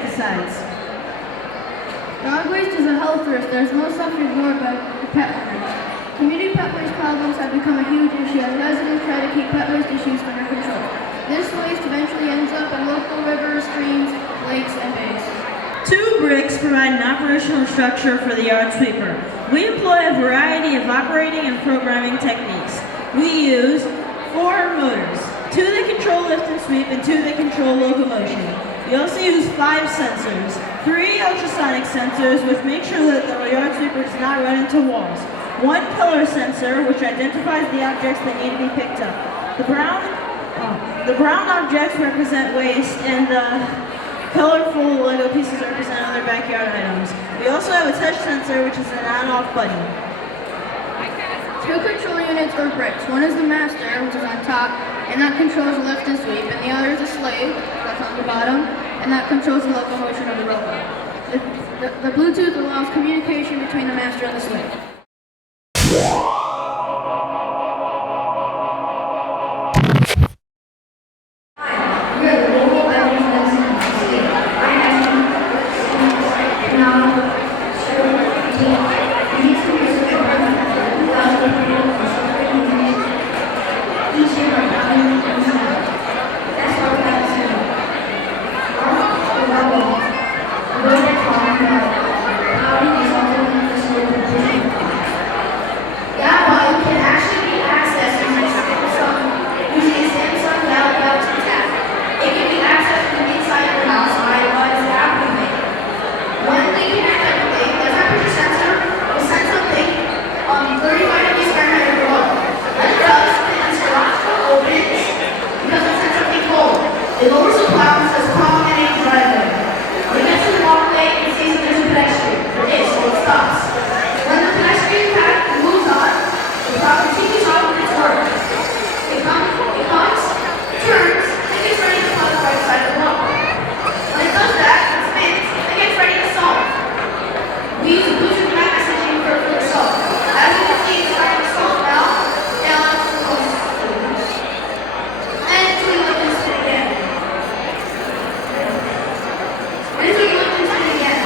insecticides. Dog waste is a health risk that is most often ignored by pet owners. Community pet waste problems have become a huge issue as residents try to keep pet waste issues under control. This waste eventually ends up in local rivers, streams, lakes, and bays. 2 bricks provide an operational structure for the yard sweeper. We employ a variety of operating and programming techniques. We use 4 motors, 2 that control lift and sweep and 2 that control locomotion. We also use 5 sensors, 3 ultrasonic sensors which make sure that the yard sweeper does not run into walls, 1 pillar sensor which identifies the objects that need to be picked up. The brown objects represent waste and the colorful Lego pieces represent other backyard items. We also have a touch sensor which is an on-off button. 2 control units or bricks. One is the master, which is on top, and that controls the lift and sweep, and the other is a slave, that's on the bottom, and that controls the locomotion of the robot. The Bluetooth allows communication between the master and the slave. It lowers the cloud and says, "Come on in, driveway." When it gets to the walkway, it sees that there's a pedestrian. There is, so it stops. When the pedestrian path moves on, the cloud continues on with its work. It comes, turns, and gets ready to put the right side of the walkway. When it does that, it spins, and gets ready to solve. We use a Bluetooth map messaging for the solve. As you can see, it's starting to solve now, and it's supposed to spin. And until you look and spin again. Until you look and spin again.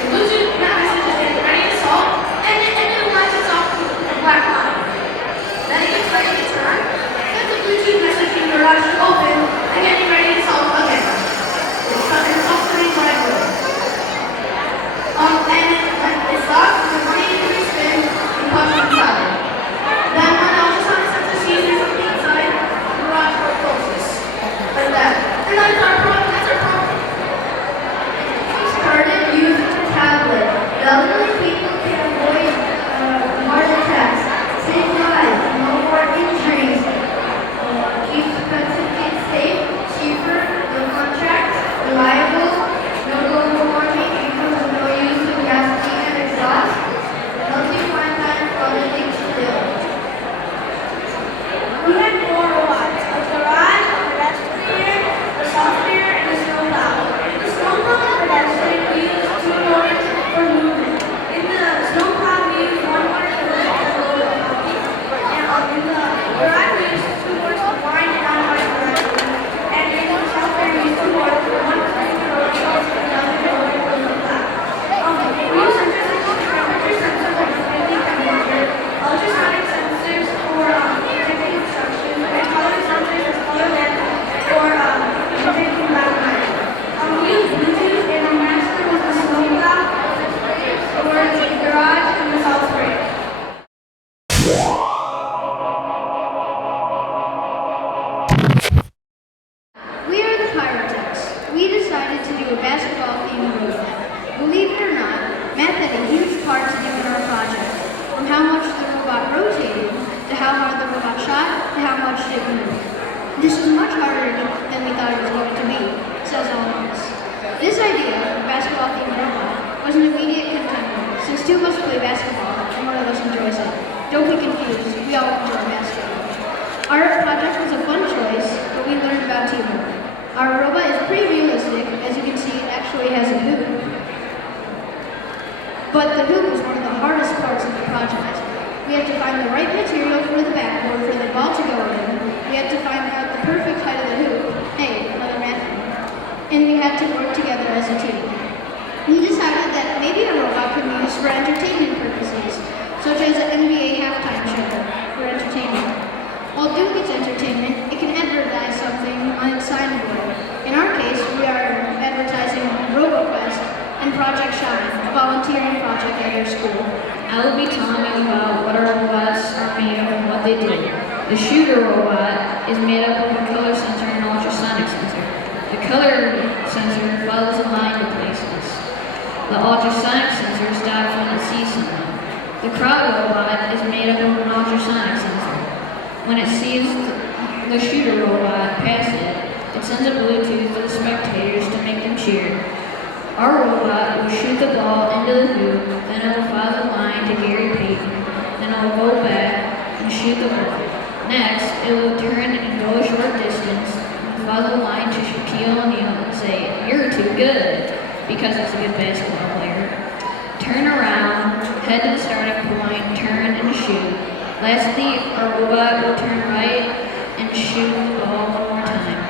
The Bluetooth map message is getting ready to solve, and it lines itself with a black line. Then it gets ready to turn, sends the Bluetooth message in the garage to open, and getting ready to solve again. It's also being driveway. And when it stops, the 180-degree spin, it comes inside. Then when the ultrasonic sensor sees there's something inside, the garage door closes. Like that. And that's our problem. Started using a tablet. Elderly people can avoid heart attacks, save lives, no more injuries, keeps pets and kids safe, cheaper, no contracts, reliable, no global warming because of no use of gasoline and exhaust, healthy prime time for other things to do. We had 4 robots, a garage, a pedestrian, a software, and a snowplow. The snowplow and pedestrian we used 2 motors for movement. In the snowplow we used 1 motor to lift and load the coffee. And in the garage we used 2 motors to wind and unwind the garage. And in the software we used 2 motors, 1 for the robotics and the other motor for the plow. We use sensors like temperature sensors like the building temperature, ultrasonic sensors for detecting obstructions, and color sensors as color lamp for detecting black light. We use Bluetooth, and the master was the snowplow for the garage and the salt spray. We are the Pyrotechs. We decided to do a basketball-themed robot. Believe it or not, math had a huge part to do in our project. From how much the robot rotated, to how hard the robot shot, to how much it moved. This was much harder than we thought it was going to be, says all of us. This idea of basketball-themed robot was an immediate contender, since 2 of us play basketball and 1 of us enjoys it. Don't be confused, we all enjoy basketball. Our project was a fun choice, but we learned about teamwork. Our robot is pretty realistic. As you can see, it actually has a hoop. But the hoop was one of the hardest parts of the project. We had to find the right material for the backboard for the ball to go in. We had to find out the perfect height of the hoop. Hey, another math thing. And we had to work together as a team. and Project Shine, a volunteering project at your school. I will be telling you about what our robots are made of and what they do. The shooter robot is made up of a color sensor and ultrasonic sensor. The color sensor follows a line to places. The ultrasonic sensor stops when it sees someone. The crowd robot is made up of an ultrasonic sensor. When it sees the shooter robot pass it, it sends a Bluetooth to the spectators to make them cheer. Our robot will shoot the ball into the hoop, then it will follow the line to Gary Payton, then it will go back and shoot the ball. Next, it will turn and go a short distance, and follow the line to Shaquille O'Neal and say, "You're too good," because it's a good basketball player. Turn around, head to the starting point, turn and shoot. Lastly, our robot will turn right and shoot the ball one more time.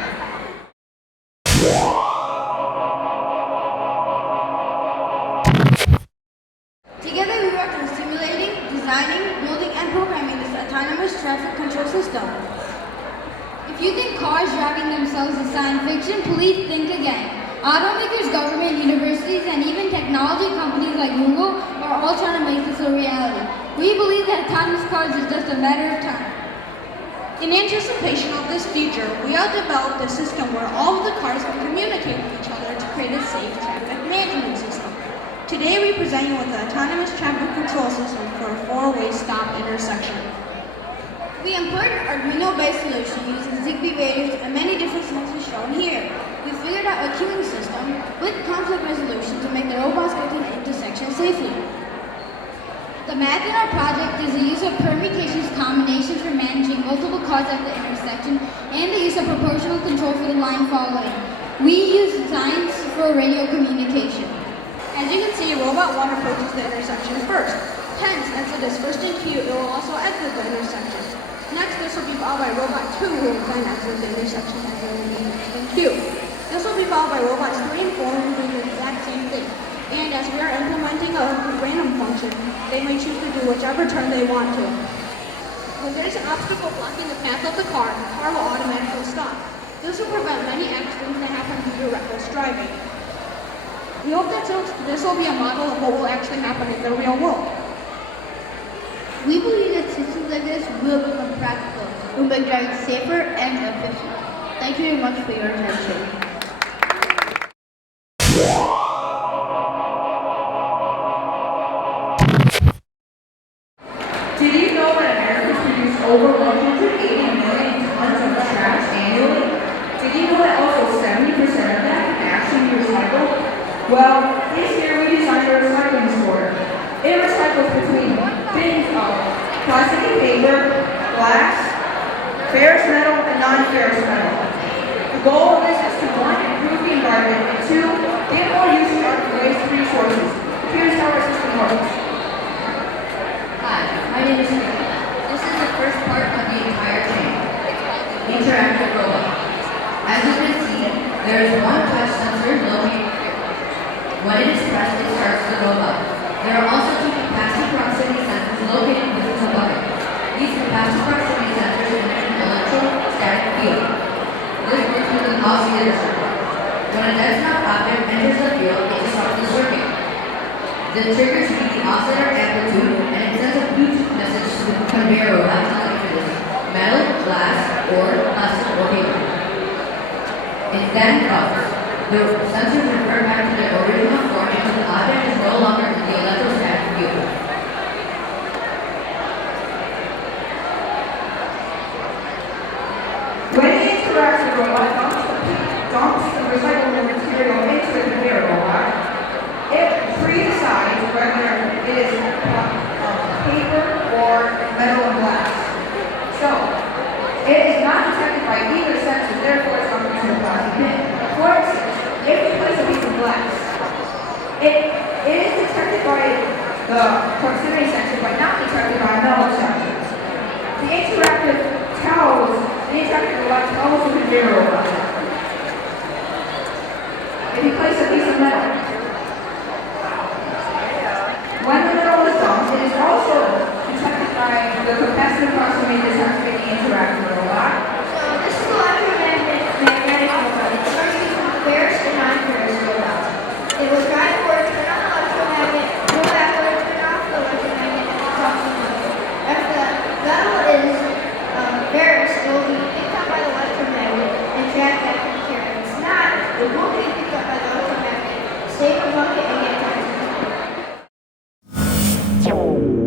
Together we worked on simulating, designing, building, and programming this autonomous traffic control system. If you think cars driving themselves is science fiction, please think again. Automakers, government, universities, and even technology companies like Google are all trying to make this a reality. We believe that autonomous cars is just a matter of time. In anticipation of this future, we have developed a system where all of the cars can communicate with each other to create a safe traffic management system. Today we present you with the autonomous traffic control system for a four-way stop intersection. We employed an Arduino-based solution using Zigbee radios and many different sensors shown here. We figured out a queuing system with conflict resolution to make the robots go to the intersection safely. The math in our project is the use of permutations combinations for managing multiple cars at the intersection and the use of proportional control for the line following. We use science for radio communication. As you can see, Robot 1 approaches the intersection first. Hence, as it is first in queue, it will also exit the intersection. Next, this will be followed by Robot 2, who will then exit the intersection as it will be in queue. This will be followed by Robots 3 and 4, who will do the exact same thing. And as we are implementing a random function, they may choose to do whichever turn they want to. When there's an obstacle blocking the path of the car will automatically stop. This will prevent many accidents that happen due to reckless driving. We hope that this will be a model of what will actually happen in the real world. We believe that systems like this will become practical, will make driving safer and efficient. Thank you very much for your attention. Did you know that Americans produce over 180 million tons of trash annually? Did you know that also 70% of that can actually be recycled? Well, this year we designed a recycling sorter. It recycles between bins of plastic and paper, glass, ferrous metal, and non-ferrous metal. The goal of this is to 1, improve the environment, and 2, get more usage out of waste resources. Here's how our system works. Hi, my name is Nick. This is the first part of the entire chain. Interactive robot. As you can see, there is one touch sensor located here. When it is pressed, it starts the robot. There are also 2 capacity proximity sensors located within the bucket. These capacity proximity sensors emit an electrostatic field. This works with an oscillator circuit. When a dense enough object enters the field, it disrupts the circuit. The trigger should be the oscillator amplitude, and it sends a Bluetooth message to the conveyor robot telling it this metal, glass, or plastic or paper. It then drops. The sensors revert back to their original form until the object is no longer in the electrostatic field. When it interacts with the robot, dumps the recyclable material into the conveyor robot. It pre-decides whether it is paper or metal and glass. So, it is not detected by either sensor, therefore it's not going to the plastic bin. For instance, if we place a piece of glass, it is detected by the proximity sensor, but not detected by a metal sensor. The interactive robot tells the conveyor robot. If you place a piece of metal, when the metal is dumped, it is also detected by the capacitive proximity detector in the interactive robot. So this is the electromagnetic robot. It starts using ferrous and non-ferrous robots. It will drive forward go.